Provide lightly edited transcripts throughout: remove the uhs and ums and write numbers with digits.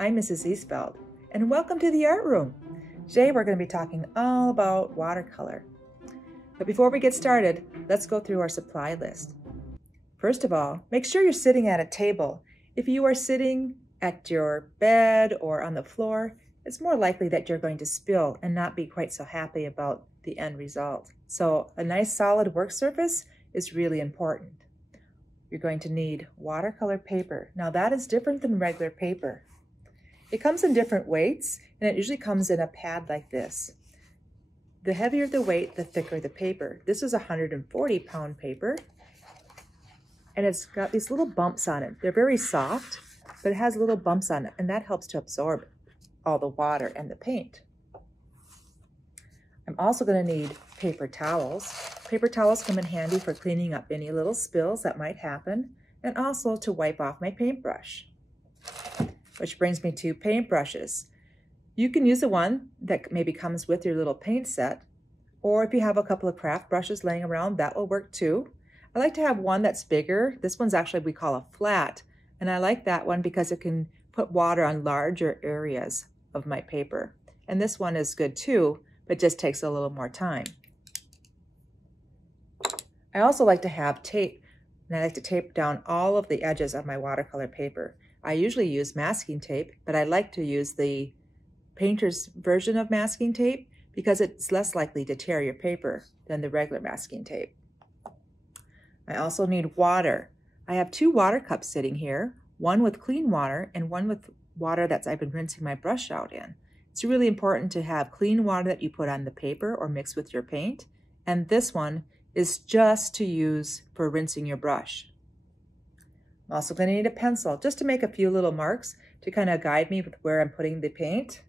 I'm Mrs. Eastfeld, and welcome to the art room. Today we're going to be talking all about watercolor. But before we get started, let's go through our supply list. First of all, make sure you're sitting at a table. If you are sitting at your bed or on the floor, it's more likely that you're going to spill and not be quite so happy about the end result. So a nice solid work surface is really important. You're going to need watercolor paper. Now that is different than regular paper. It comes in different weights, and it usually comes in a pad like this. The heavier the weight, the thicker the paper. This is 140-pound paper, and it's got these little bumps on it. They're very soft, but it has little bumps on it, and that helps to absorb all the water and the paint. I'm also going to need paper towels. Paper towels come in handy for cleaning up any little spills that might happen, and also to wipe off my paintbrush. Which brings me to paintbrushes. You can use the one that maybe comes with your little paint set, or if you have a couple of craft brushes laying around, that will work too. I like to have one that's bigger. This one's actually we call a flat, and I like that one because it can put water on larger areas of my paper. And this one is good too, but just takes a little more time. I also like to have tape, and I like to tape down all of the edges of my watercolor paper. I usually use masking tape, but I like to use the painter's version of masking tape because it's less likely to tear your paper than the regular masking tape. I also need water. I have 2 water cups sitting here, one with clean water and one with water that I've been rinsing my brush out in. It's really important to have clean water that you put on the paper or mix with your paint, and this one is just to use for rinsing your brush. I'm also going to need a pencil just to make a few little marks to kind of guide me with where I'm putting the paint.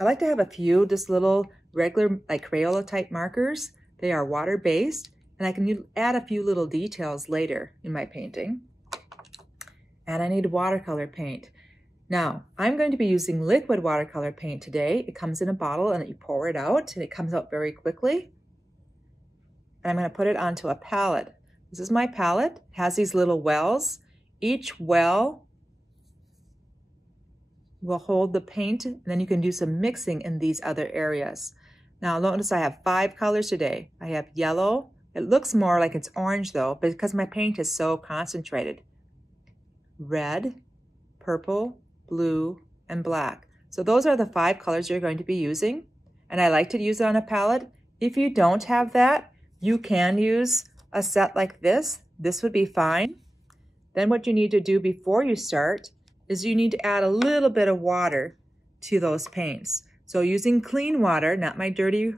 I like to have a few just little regular like Crayola type markers. They are water-based, and I can add a few little details later in my painting. And I need watercolor paint. Now, I'm going to be using liquid watercolor paint today. It comes in a bottle and you pour it out and it comes out very quickly. And I'm going to put it onto a palette. This is my palette. It has these little wells. Each well will hold the paint, and then you can do some mixing in these other areas. Now notice I have 5 colors today. I have yellow. It looks more like it's orange though, because my paint is so concentrated. Red, purple, blue, and black. So those are the 5 colors you're going to be using, and I like to use it on a palette. If you don't have that, you can use a set like this. This would be fine. Then what you need to do before you start is you need to add a little bit of water to those paints. So using clean water, not my dirty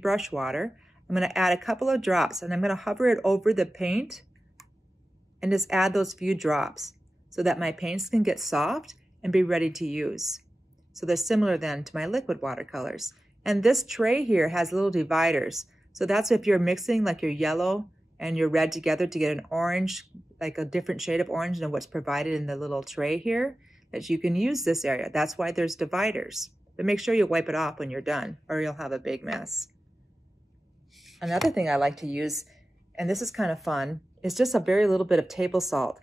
brush water, I'm going to add a couple of drops, and I'm going to hover it over the paint and just add those few drops so that my paints can get soft and be ready to use. So they're similar then to my liquid watercolors. And this tray here has little dividers. So that's if you're mixing like your yellow and your red together to get an orange, like a different shade of orange than what's provided in the little tray here, that you can use this area. That's why there's dividers. But make sure you wipe it off when you're done, or you'll have a big mess. Another thing I like to use, and this is kind of fun, is just a very little bit of table salt.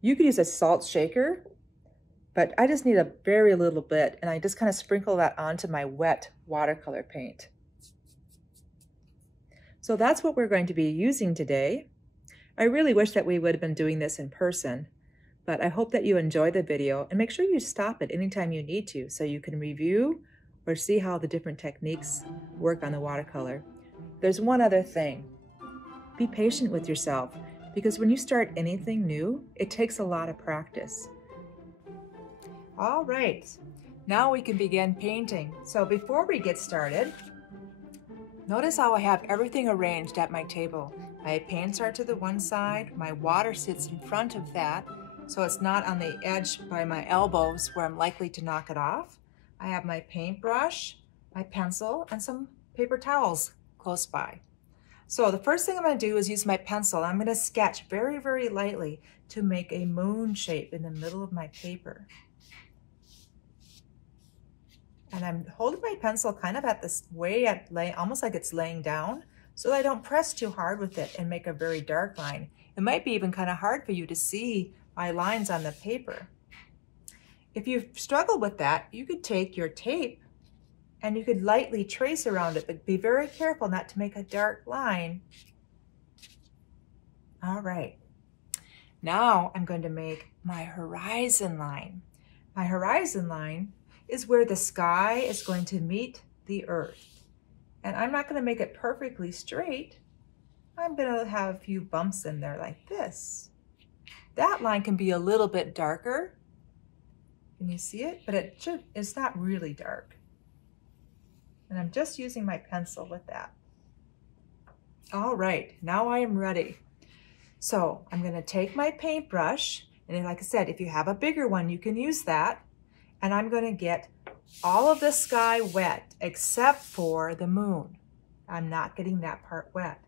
You could use a salt shaker, but I just need a very little bit, and I just kind of sprinkle that onto my wet watercolor paint. So that's what we're going to be using today. I really wish that we would have been doing this in person, but I hope that you enjoy the video, and make sure you stop it anytime you need to so you can review or see how the different techniques work on the watercolor. There's one other thing. Be patient with yourself, because when you start anything new, it takes a lot of practice. All right, now we can begin painting. So before we get started, notice how I have everything arranged at my table. My paints are to the one side, my water sits in front of that, so it's not on the edge by my elbows where I'm likely to knock it off. I have my paintbrush, my pencil, and some paper towels close by. So the first thing I'm going to do is use my pencil. I'm going to sketch very, very lightly to make a moon shape in the middle of my paper. And I'm holding my pencil kind of at this way, almost like it's laying down, so that I don't press too hard with it and make a very dark line. It might be even kind of hard for you to see my lines on the paper. If you struggle with that, you could take your tape and you could lightly trace around it, but be very careful not to make a dark line. All right. Now I'm going to make my horizon line. My horizon line is where the sky is going to meet the earth. And I'm not going to make it perfectly straight. I'm going to have a few bumps in there like this. That line can be a little bit darker. Can you see it? But it's not really dark. And I'm just using my pencil with that. All right, now I am ready. So I'm going to take my paintbrush, and like I said, if you have a bigger one, you can use that. And I'm going to get all of the sky wet except for the moon. I'm not getting that part wet.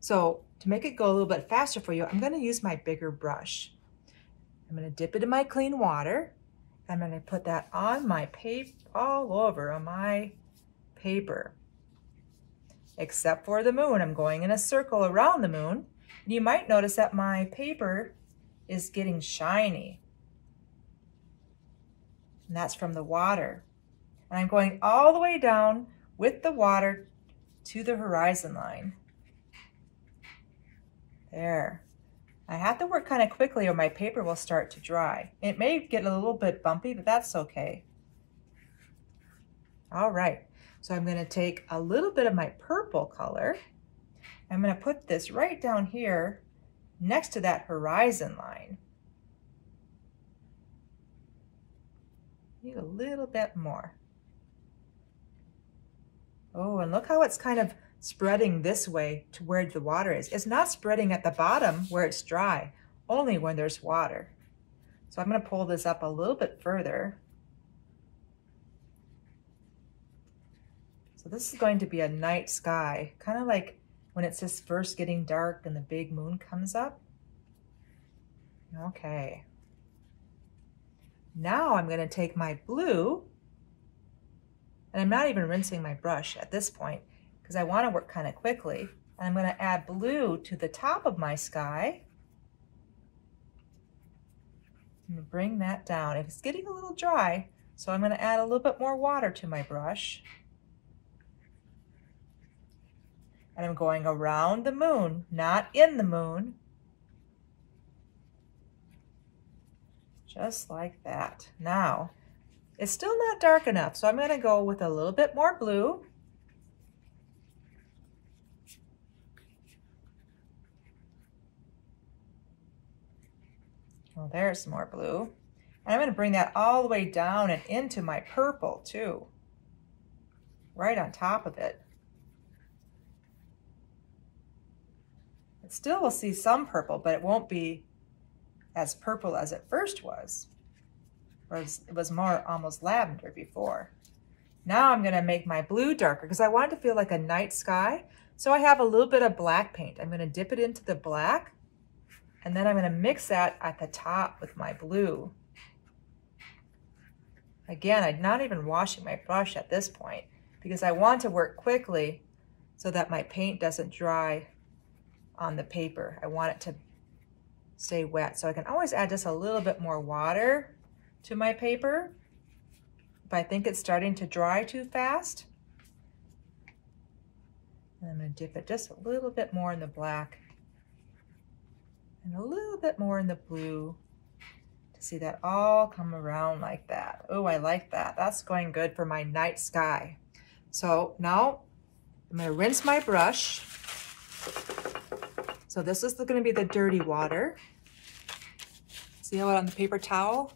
So to make it go a little bit faster for you, I'm going to use my bigger brush. I'm going to dip it in my clean water. I'm going to put that on my paper, all over on my paper. Except for the moon, I'm going in a circle around the moon. You might notice that my paper is getting shiny. And that's from the water. And I'm going all the way down with the water to the horizon line. There. I have to work kind of quickly or my paper will start to dry. It may get a little bit bumpy, but that's okay. All right, so I'm going to take a little bit of my purple color. I'm going to put this right down here next to that horizon line. Need a little bit more. Oh, and look how it's kind of spreading this way to where the water is. It's not spreading at the bottom where it's dry, only when there's water. So I'm going to pull this up a little bit further. So this is going to be a night sky, kind of like when it's just first getting dark and the big moon comes up. Okay. Now I'm going to take my blue, and I'm not even rinsing my brush at this point because I want to work kind of quickly. And I'm going to add blue to the top of my sky. And bring that down. It's getting a little dry, so I'm going to add a little bit more water to my brush. And I'm going around the moon, not in the moon. Just like that. Now, it's still not dark enough, so I'm going to go with a little bit more blue. Well, there's some more blue. And I'm going to bring that all the way down and into my purple too. Right on top of it. It still will see some purple, but it won't be as purple as it first was. Or it was more almost lavender before. Now I'm going to make my blue darker because I want it to feel like a night sky. So I have a little bit of black paint. I'm going to dip it into the black, and then I'm going to mix that at the top with my blue. Again, I'm not even washing my brush at this point because I want to work quickly so that my paint doesn't dry on the paper. I want it to stay wet. So I can always add just a little bit more water to my paper if I think it's starting to dry too fast. And I'm going to dip it just a little bit more in the black and a little bit more in the blue to see that all come around like that. Oh, I like that. That's going good for my night sky. So now I'm going to rinse my brush. So this is going to be the dirty water. See how it on the paper towel?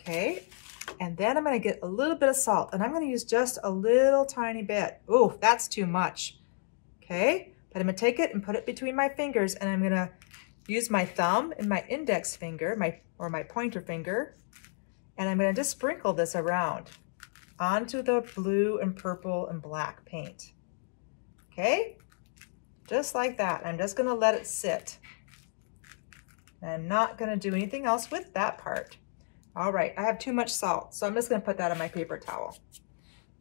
Okay. And then I'm going to get a little bit of salt, and I'm going to use just a little tiny bit. Oh, that's too much. Okay. But I'm going to take it and put it between my fingers, and I'm going to use my thumb and my index finger, or my pointer finger, and I'm going to just sprinkle this around onto the blue and purple and black paint. Okay. Just like that. I'm just going to let it sit. I'm not going to do anything else with that part. All right, I have too much salt, so I'm just going to put that on my paper towel.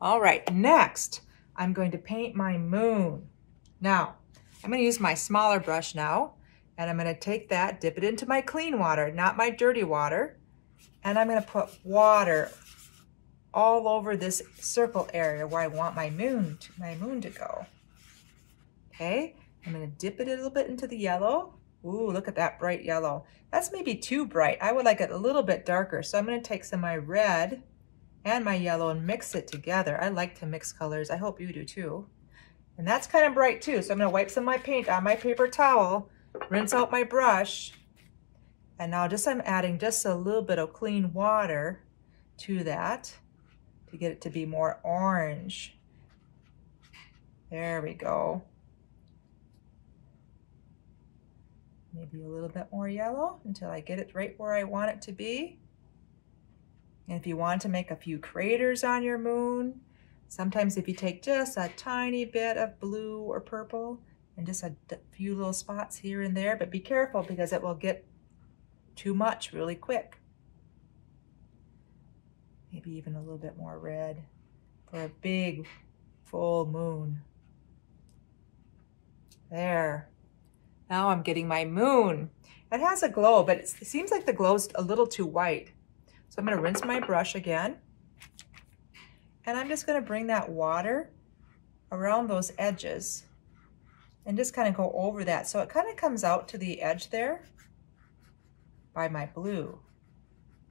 All right, next, I'm going to paint my moon. Now, I'm going to use my smaller brush now, and I'm going to take that, dip it into my clean water, not my dirty water, And I'm going to put water all over this circle area where I want my moon to go. Okay, I'm going to dip it a little bit into the yellow. Ooh, look at that bright yellow. That's maybe too bright. I would like it a little bit darker. So I'm going to take some of my red and my yellow and mix it together. I like to mix colors. I hope you do too. And that's kind of bright too. So I'm going to wipe some of my paint on my paper towel, rinse out my brush, and now I'm adding just a little bit of clean water to that to get it to be more orange. There we go. Maybe a little bit more yellow until I get it right where I want it to be. And if you want to make a few craters on your moon, sometimes if you take just a tiny bit of blue or purple and just a few little spots here and there, but be careful because it will get too much really quick. Maybe even a little bit more red for a big full moon. There. Now I'm getting my moon. It has a glow, but it seems like the glow's a little too white. So I'm going to rinse my brush again. And I'm just going to bring that water around those edges and just kind of go over that. So it kind of comes out to the edge there by my blue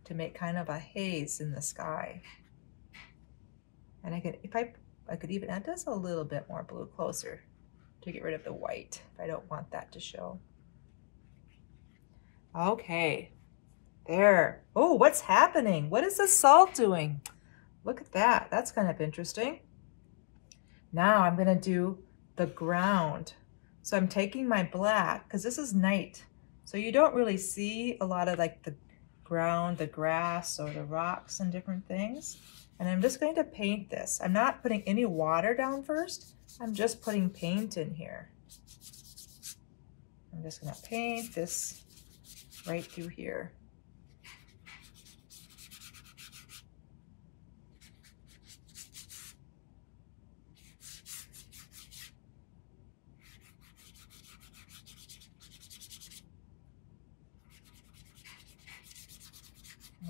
to make kind of a haze in the sky. And I could even add just a little bit more blue closer to get rid of the white if I don't want that to show. Okay, there. Oh, what's happening? What is the salt doing? Look at that. That's kind of interesting. Now I'm going to do the ground. So I'm taking my black, because this is night, so you don't really see a lot of like the ground, the grass, or the rocks and different things. And I'm just going to paint this. I'm not putting any water down first. I'm just putting paint in here. I'm just going to paint this right through here.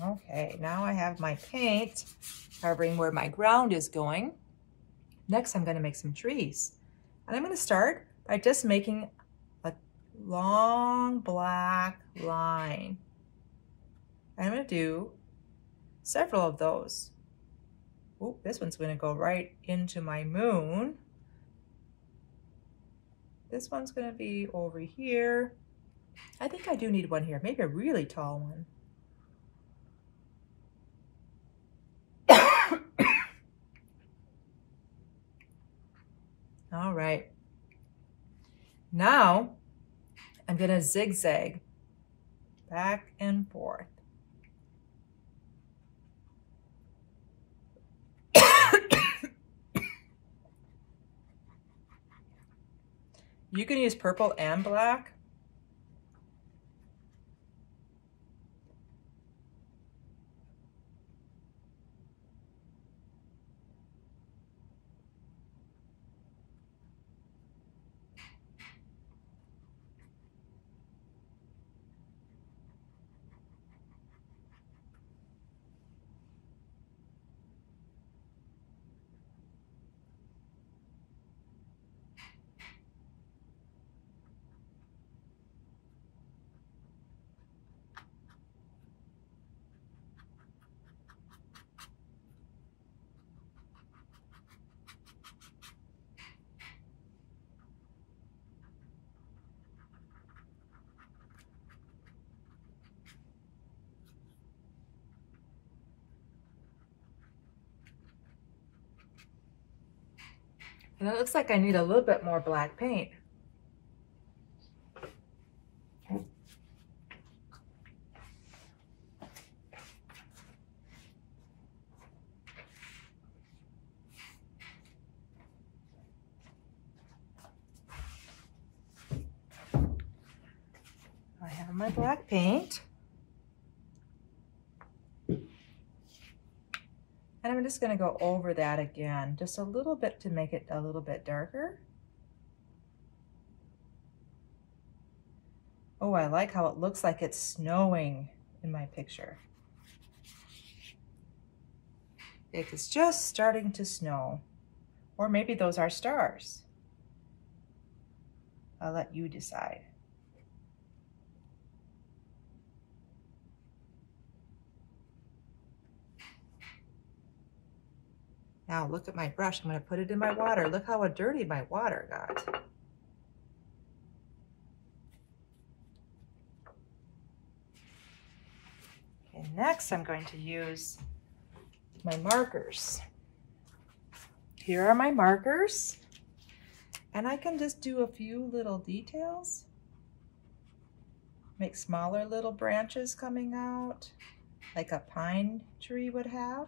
Okay, now I have my paint covering where my ground is going. Next, I'm going to make some trees. And I'm going to start by just making a long black line. I'm going to do several of those. Oh, this one's going to go right into my moon. This one's going to be over here. I think I do need one here, maybe a really tall one. All right. Now I'm going to zigzag back and forth. You can use purple and black. And it looks like I need a little bit more black paint. I have my black paint. And I'm just going to go over that again, just a little bit to make it a little bit darker. Oh, I like how it looks like it's snowing in my picture. It's just starting to snow. Or maybe those are stars. I'll let you decide. Now look at my brush. I'm going to put it in my water. Look how dirty my water got. Okay, next I'm going to use my markers. Here are my markers. And I can just do a few little details. Make smaller little branches coming out, like a pine tree would have.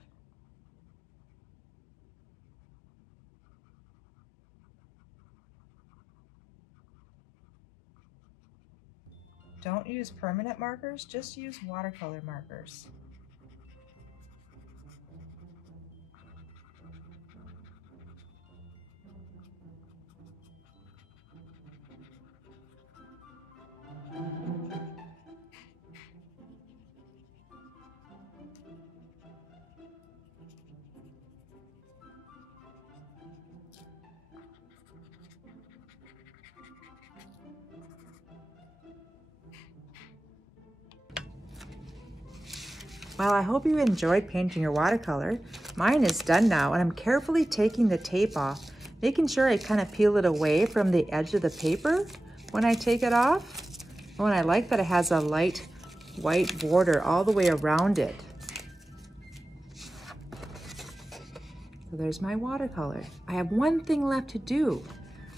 Don't use permanent markers, just use watercolor markers. Well, I hope you enjoyed painting your watercolor. Mine is done now, and I'm carefully taking the tape off, making sure I kind of peel it away from the edge of the paper when I take it off. Oh, and I like that it has a light white border all the way around it. So there's my watercolor. I have one thing left to do.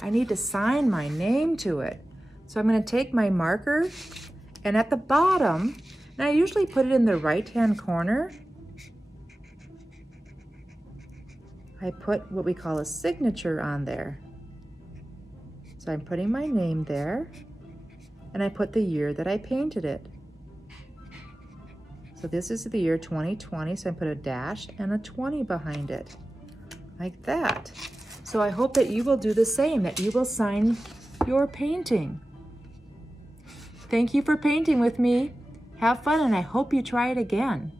I need to sign my name to it. So I'm going to take my marker, and at the bottom, and I usually put it in the right-hand corner, I put what we call a signature on there. So I'm putting my name there, and I put the year that I painted it. So this is the year 2020, so I put a dash and a 20 behind it, like that. So I hope that you will do the same, that you will sign your painting. Thank you for painting with me. Have fun, and I hope you try it again.